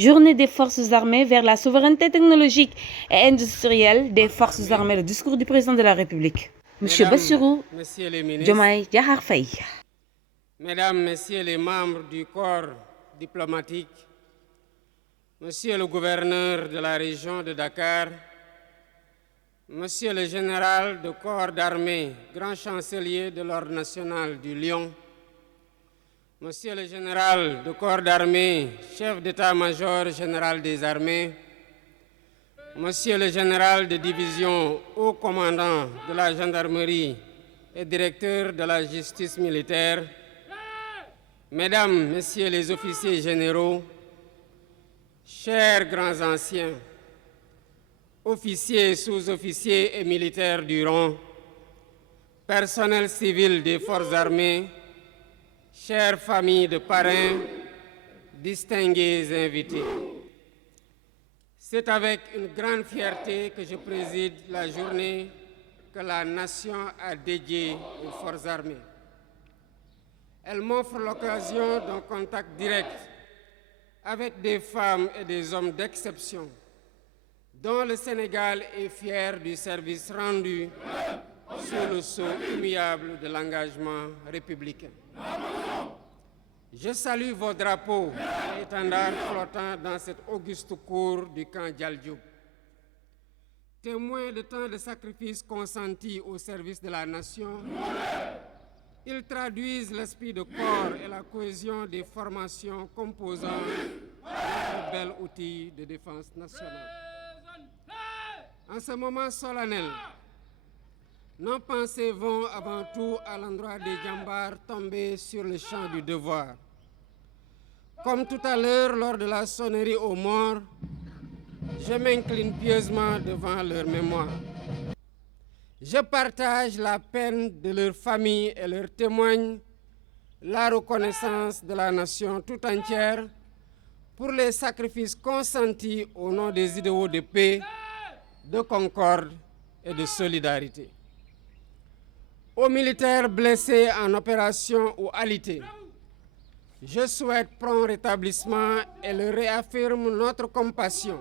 Journée des forces armées vers la souveraineté technologique et industrielle des forces armées. Le discours du président de la République. Monsieur Bassirou Diomaye Diakhar Faye. Mesdames, Messieurs les membres du corps diplomatique, Monsieur le gouverneur de la région de Dakar, Monsieur le général de corps d'armée, grand chancelier de l'Ordre national du Lion, Monsieur le général de corps d'armée, chef d'état-major général des armées, Monsieur le général de division, haut commandant de la gendarmerie et directeur de la justice militaire, Mesdames, Messieurs les officiers généraux, chers grands anciens, officiers, sous-officiers et militaires du rang, personnel civil des forces armées, chères familles de parrains, distingués invités. C'est avec une grande fierté que je préside la journée que la nation a dédiée aux forces armées. Elle m'offre l'occasion d'un contact direct avec des femmes et des hommes d'exception, dont le Sénégal est fier du service rendu sous le sceau immuable de l'engagement républicain. Je salue vos drapeaux et étendards flottants dans cette auguste cour du camp Dial-Diop. Témoins de tant de sacrifices consentis au service de la nation, ils traduisent l'esprit de corps et la cohésion des formations composant notre bel outil de défense nationale. En ce moment solennel, nos pensées vont avant tout à l'endroit des djambars tombés sur le champ du devoir. Comme tout à l'heure, lors de la sonnerie aux morts, je m'incline pieusement devant leur mémoire. Je partage la peine de leur famille et leur témoigne la reconnaissance de la nation tout entière pour les sacrifices consentis au nom des idéaux de paix, de concorde et de solidarité. Aux militaires blessés en opération ou alités, je souhaite prompt rétablissement et leur réaffirme notre compassion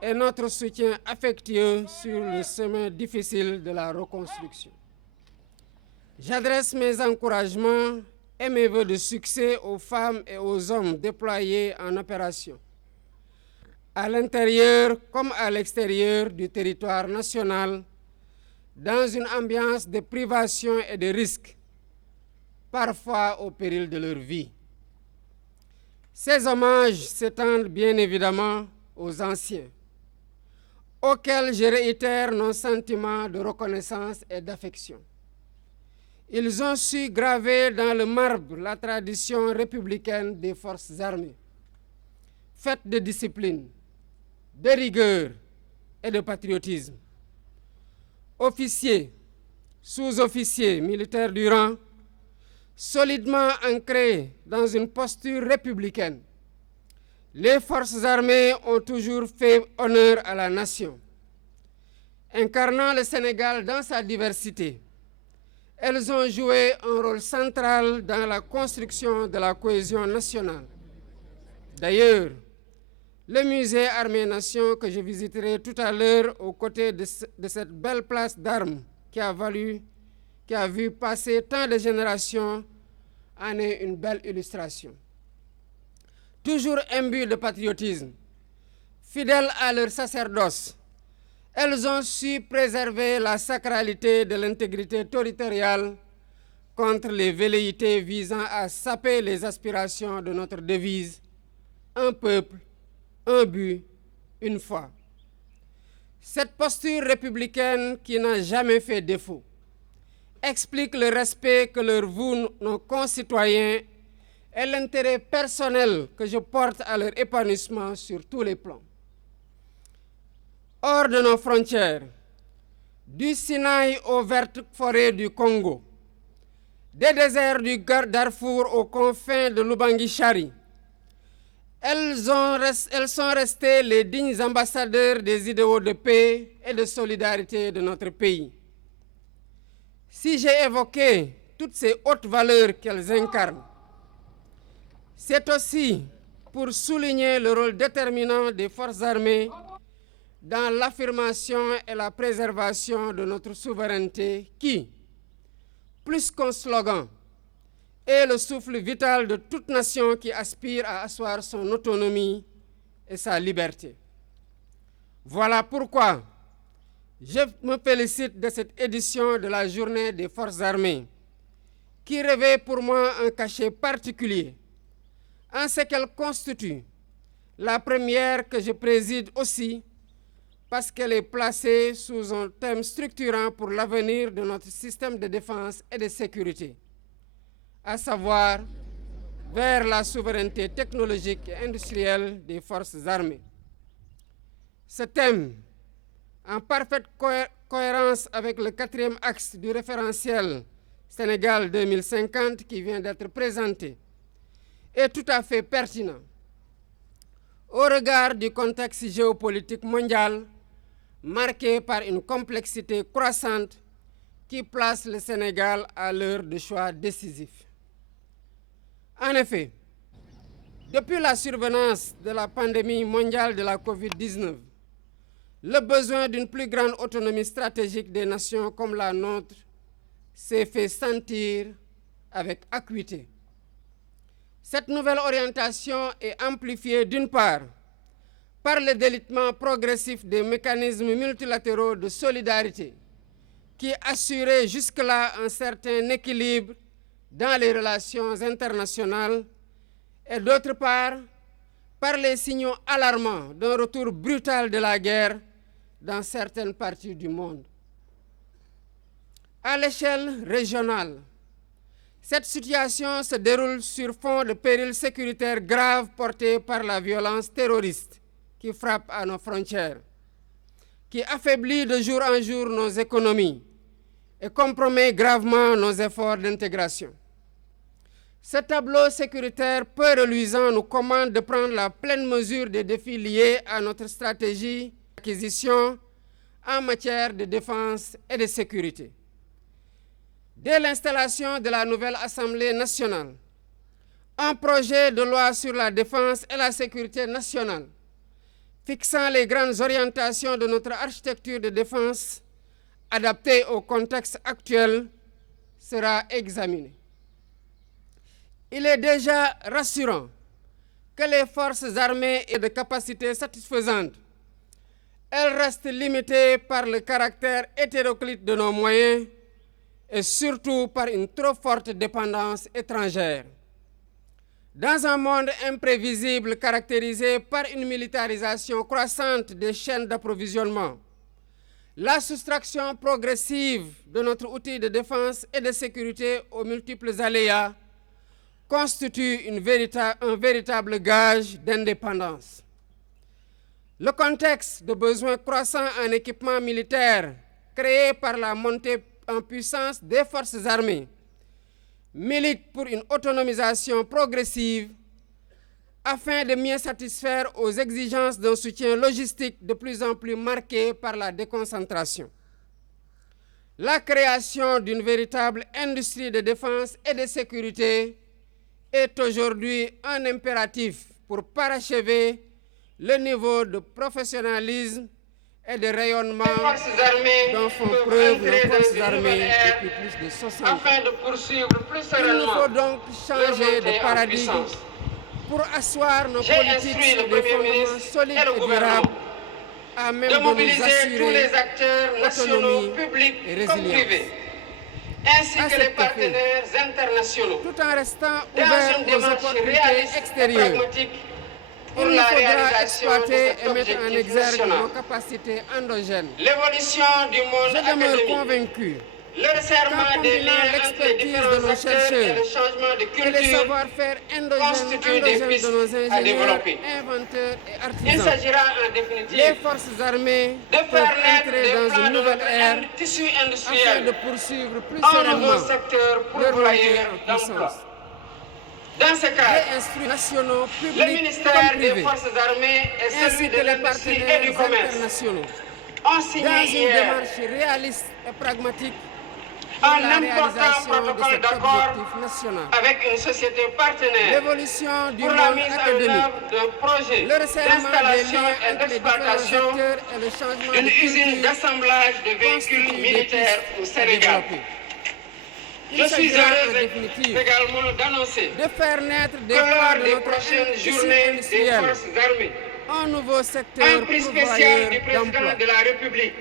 et notre soutien affectueux sur le chemin difficile de la reconstruction. J'adresse mes encouragements et mes vœux de succès aux femmes et aux hommes déployés en opération, à l'intérieur comme à l'extérieur du territoire national, dans une ambiance de privation et de risque, parfois au péril de leur vie. Ces hommages s'étendent bien évidemment aux anciens, auxquels je réitère nos sentiments de reconnaissance et d'affection. Ils ont su graver dans le marbre la tradition républicaine des forces armées, faite de discipline, de rigueur et de patriotisme. Officiers, sous-officiers, militaires du rang, solidement ancrés dans une posture républicaine, les forces armées ont toujours fait honneur à la nation. Incarnant le Sénégal dans sa diversité, elles ont joué un rôle central dans la construction de la cohésion nationale. D'ailleurs, le musée Armée-Nation que je visiterai tout à l'heure aux côtés de cette belle place d'armes qui a vu passer tant de générations en est une belle illustration. Toujours imbues de patriotisme, fidèles à leur sacerdoce, elles ont su préserver la sacralité de l'intégrité territoriale contre les velléités visant à saper les aspirations de notre devise « Un peuple, un but, une foi ». Cette posture républicaine qui n'a jamais fait défaut explique le respect que leur vouent nos concitoyens et l'intérêt personnel que je porte à leur épanouissement sur tous les plans. Hors de nos frontières, du Sinaï aux vertes forêts du Congo, des déserts du Darfour aux confins de l'Ubangi-Chari, elles sont restées les dignes ambassadeurs des idéaux de paix et de solidarité de notre pays. Si j'ai évoqué toutes ces hautes valeurs qu'elles incarnent, c'est aussi pour souligner le rôle déterminant des forces armées dans l'affirmation et la préservation de notre souveraineté qui, plus qu'un slogan, est le souffle vital de toute nation qui aspire à asseoir son autonomie et sa liberté. Voilà pourquoi je me félicite de cette édition de la Journée des Forces armées, qui revêt pour moi un cachet particulier, en ce qu'elle constitue la première que je préside aussi, parce qu'elle est placée sous un thème structurant pour l'avenir de notre système de défense et de sécurité, à savoir vers la souveraineté technologique et industrielle des forces armées. Ce thème, en parfaite cohérence avec le 4e axe du référentiel Sénégal 2050 qui vient d'être présenté, est tout à fait pertinent au regard du contexte géopolitique mondial marqué par une complexité croissante qui place le Sénégal à l'heure de choix décisifs. En effet, depuis la survenance de la pandémie mondiale de la COVID-19, le besoin d'une plus grande autonomie stratégique des nations comme la nôtre s'est fait sentir avec acuité. Cette nouvelle orientation est amplifiée d'une part par le délitement progressif des mécanismes multilatéraux de solidarité qui assuraient jusque-là un certain équilibre dans les relations internationales et d'autre part par les signaux alarmants d'un retour brutal de la guerre dans certaines parties du monde. À l'échelle régionale, cette situation se déroule sur fond de périls sécuritaires graves portés par la violence terroriste qui frappe à nos frontières, qui affaiblit de jour en jour nos économies et compromet gravement nos efforts d'intégration. Ce tableau sécuritaire peu reluisant nous commande de prendre la pleine mesure des défis liés à notre stratégie d'acquisition en matière de défense et de sécurité. Dès l'installation de la nouvelle Assemblée nationale, un projet de loi sur la défense et la sécurité nationale, fixant les grandes orientations de notre architecture de défense, adaptée au contexte actuel, sera examiné. Il est déjà rassurant que les forces armées aient de capacités satisfaisantes. Elles restent limitées par le caractère hétéroclite de nos moyens et surtout par une trop forte dépendance étrangère. Dans un monde imprévisible caractérisé par une militarisation croissante des chaînes d'approvisionnement, la soustraction progressive de notre outil de défense et de sécurité aux multiples aléas constitue un véritable gage d'indépendance. Le contexte de besoins croissants en équipement militaire créé par la montée en puissance des forces armées milite pour une autonomisation progressive afin de mieux satisfaire aux exigences d'un soutien logistique de plus en plus marqué par la déconcentration. La création d'une véritable industrie de défense et de sécurité est aujourd'hui un impératif pour parachever le niveau de professionnalisme et de rayonnement dont font preuve nos forces armées depuis plus de 60 ans. Afin de poursuivre plus sereinement, il nous faut donc changer de paradigme pour asseoir nos politiques sur des fondements solides et durables à même de mobiliser tous les acteurs nationaux, publics comme privés, ainsi que les partenaires internationaux, tout en restant ouverts aux opportunités extérieures. Il nous faudra exploiter et mettre en exergue nos capacités endogènes. L'évolution du monde académique, convaincu, qu'en combinant l'expertise de nos chercheurs et les savoir-faire endogènes de nos ingénieurs, inventeurs et artisans, il s'agira en définitive les forces armées peuvent entrer dans une nouvelle ère afin de poursuivre plus sereinement leur montée en puissance. Dans ce cadre, nationaux, publics, le ministère des Forces armées et celui de l'industrie et du commerce internationaux ont signé dans une démarche réaliste et pragmatique un important protocole d'accord avec une société partenaire l'évolution du pour la monde mise en académique, œuvre d'un projet le resserrement des d'installation liens et entre les différents d'exploitation acteurs et le changement d'une de usine culture d'assemblage de véhicules constituent des militaires au pistes à Sénégal. développer. Je Il suis s'agira en heureuse définitive également d'annoncer de faire naître des que corps lors de des notre prochaines tissu journées des industriel, forces armées, un nouveau un secteur prix pourvoyeur spécial du président d'emploi. de la République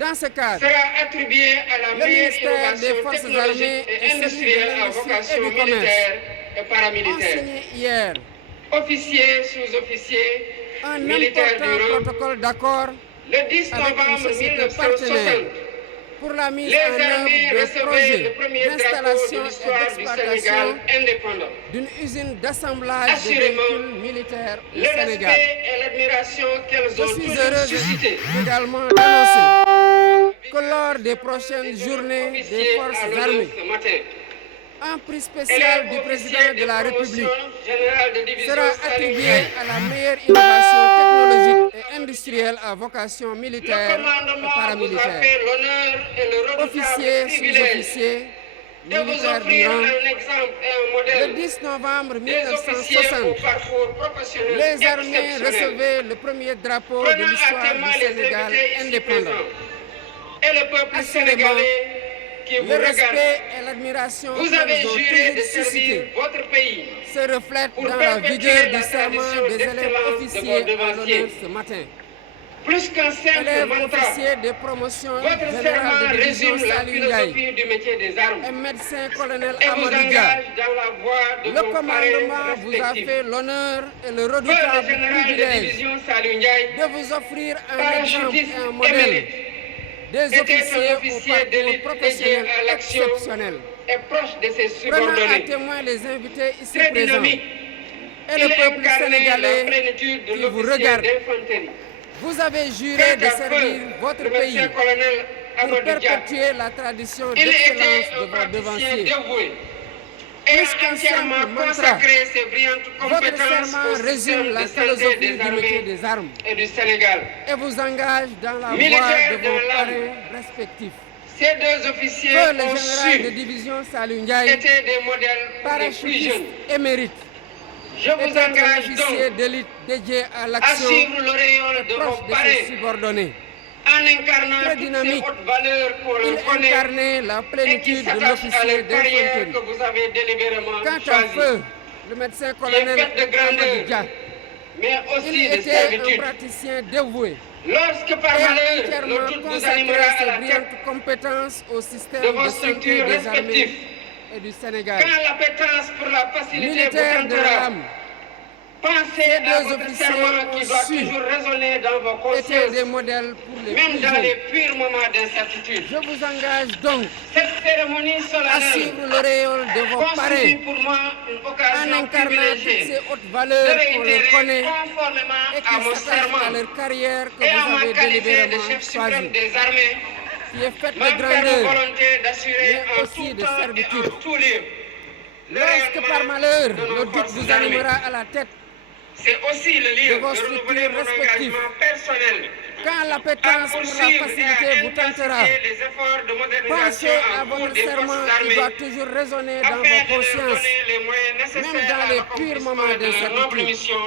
Dans ce cadre, sera attribué à la le meilleure ministère des innovation Forces technologique armées et et celui de industrielle à l'Industrie et vocation du Commerce militaire et ont paramilitaire. signé hier Officiers, sous-officiers, un militaires du important rang, protocole d'accord le 10 avec une novembre société 1960, partenaire pour la mise les en armées œuvre de recevaient le projets premier drapeau de d'installation et l'histoire du d'exploitation Sénégal indépendant. d'une usine d'assemblage de Assurément, véhicules militaires au Le Sénégal. respect et l'admiration qu'elles Je ont suis toujours heureuse suscité également d'annoncer que lors des prochaines journées des officiers forces à l'honneur armées, ce matin. un prix spécial du président de la République sera attribué à la meilleure innovation technologique et industrielle à vocation militaire et paramilitaire. Officiers, sous-officiers, militaires du rang, le 10 novembre 1960, les armées recevaient le premier drapeau de l'histoire du Sénégal indépendant. Et le peuple sénégalais qui vous Le regarde, respect et l'admiration vous avez qu'ils ont juré de toujours servir suscité votre pays se reflète pour dans la perpétuer vigueur la du serment tradition des élèves d'excellence de officiers vos à devanciers. l'honneur ce matin. Plus qu'un simple Élèves mantra, officiers des promotions votre générales serment de division résume la Saliou Ndiaye philosophie du métier des armes et médecin colonel et vous Amadou Dia. engage dans la voie de Le vos commandement parrains vous a respectifs. fait l'honneur et le Feu le redoutable général de privilège division Saliou Ndiaye, de vous offrir un exemple parachutiste et un modèle émérite, des était officiers un au officier parcours d'élite professionnel dédié à l'action exceptionnel. et proche de ses Prenant à subordonnés. témoin les invités ici Très présents dynamique, et le il peuple incarnait la sénégalais plénitude de qui vous l'officier regarde. d'infanterie. Vous avez juré de servir votre le pays médecin colonel pour Amadou Dia, perpétuer la tradition il d'excellence était de un vos praticien devanciers. dévoué et Plus qu'un entièrement simple mantra, consacré ses brillantes Votre compétences serment au résume système la de santé philosophie des du métier armées des armes et du Sénégal. et vous engage dans la voie Militaire de de vos l'âme. parrains respectifs. Ces deux officiers Feu le ont général de su division Saliou Ndiaye, étaient des modèles pour les plus parachutiste jeunes. émérite, Je vous était un engage officier donc d'élite dédié à à l'action suivre l'auréole de proche vos de ses parrains subordonnés. en incarnant Très toutes ces dynamique, hautes valeurs qu'on il connaît incarnait la et qui plénitude de s'attachent à l'officier leur carrière d'infanterie. que vous avez délibérément Quant à choisie. Feu, le médecin Qui est colonel faite de grandeur, Amadou Dia, mais il aussi de était un servitude. praticien dévoué Lorsque par et a malheur, entièrement le doute vous consacré animera à ses la tête brillantes compétences au système de vos de santé structures des armées respectives, et du Sénégal. quand l'appétence pour la facilité vous Militaires de tentera, l'âme, pensez ces à deux votre officiers serment qui ont doit su toujours résonner dans vos étaient consciences, des modèles pour les même plus dans jeunes. les purs moments d'incertitude. Je vous engage donc Cette cérémonie à solennelle suivre l'auréole de vos constitue parrains pour moi une en occasion incarnant toutes privilégiée ces hautes de valeurs qu'on leur réitérer connaît conformément et à qui mon s'attachent à serment leur carrière que et à vous ma avez qualité de délibérément chef suprême choisie, des armées, qui est faite ma de ferme grandeur. volonté d'assurer mais en aussi tout de temps et servitude. en tout lieu le Lorsque par rayonnement malheur de nos le doute forces vous armées. animera à la tête, C'est aussi le lieu de vos de renouveler structures mon respectives. engagement personnel quand à l'appétence pour la poursuivre et facilité à vous tentera, intensifier les efforts de modernisation pensez à en cours votre des serment forces qui armées doit toujours résonner dans afin vos de leur consciences, donner les moyens même nécessaires dans à les purs l'accomplissement moments de leur noble d'incertitude. mission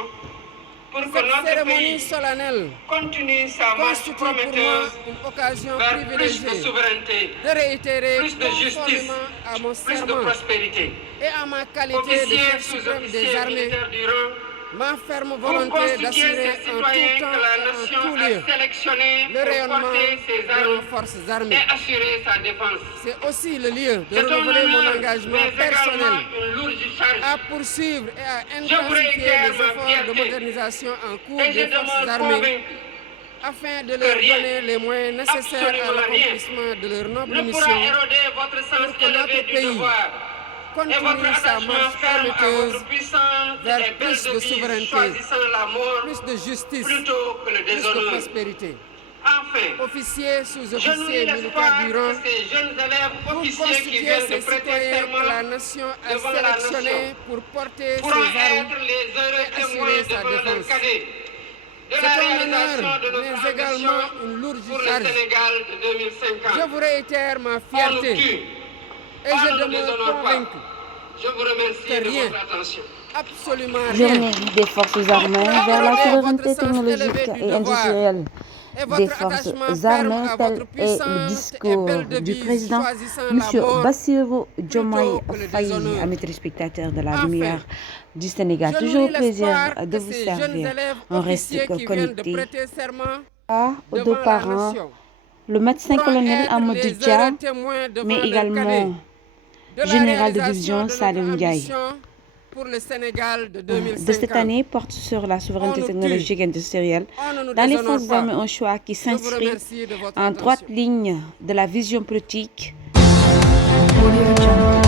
pour que Cette notre cérémonie pays solennelle continue sa marche constitue pour moi prometteuse une occasion vers plus de privilégiée souveraineté, de réitérer plus de justice, conformément à mon plus de serment prospérité. et à ma qualité de Officiers, chef suprême des sous-officiers, armées, militaires du rang, ma ferme vous volonté constituez d'assurer ces en citoyens tout temps que la et en nation tout a lieu sélectionnés le pour rayonnement porter ses de armes nos forces armées. et assurer sa défense. C'est aussi le lieu de C'est un renouveler mon honneur, engagement mais personnel également une lourde charge. à poursuivre et à vous intensifier réitère les ma efforts de fierté. modernisation en cours Et je des forces demeure armées convaincu afin de leur rien, donner les moyens nécessaires à absolument rien, l'accomplissement de leur noble ne pourra mission éroder votre sens pour que élevé notre du pays devoir et votre continue sa attachement marche ferme à prometteuse votre puissante vers et belle plus de devise, souveraineté, choisissant la mort plus de justice, plutôt que le plus de déshonneur. prospérité. Enfin, Officiers, je nourris sous-officiers, militaires l'espoir du rang, que ces jeunes élèves vous officiers qui constituez viennent de ces prêter citoyens serment que la nation a devant la sélectionnés nation pour porter pourront ses armes être les heureux et témoins assurer sa devant leur défense. cadet de C'est la un réalisation honneur, de notre mais également ambition une lourde pour le charge. Sénégal de 2050. Je vous réitère ma On nous fierté tue, Et je demeure convaincu Je vous remercie que de rien, votre attention. absolument rien, Journée des forces armées vers la souveraineté technologique et industrielle et des votre forces attachement ferme armées, à tel votre est le puissante et discours belle du devise, président choisissant M. la mort Bassirou Diomaye plutôt que le Faye, déshonneur. amis téléspectateurs de la Enfin, lumière du Sénégal. Je Toujours au nourris plaisir l'espoir de que vous ces jeunes servir. élèves On reste officiers qui viennent de connecté prêter serment aux deux devant la parents, nation le médecin pourront colonel être Amadou les Dia, heureux témoins devant mais leurs également cadets de la général de réalisation division de notre Salim Ndiaye. ambition pour le Sénégal de De cette 2050. année porte sur la souveraineté On nous technologique et industrielle. On ne nous Dans les déshonore forces pas. armées, un choix qui Je vous s'inscrit remercie de votre en droite attention. ligne de la vision politique. Audio Jungle.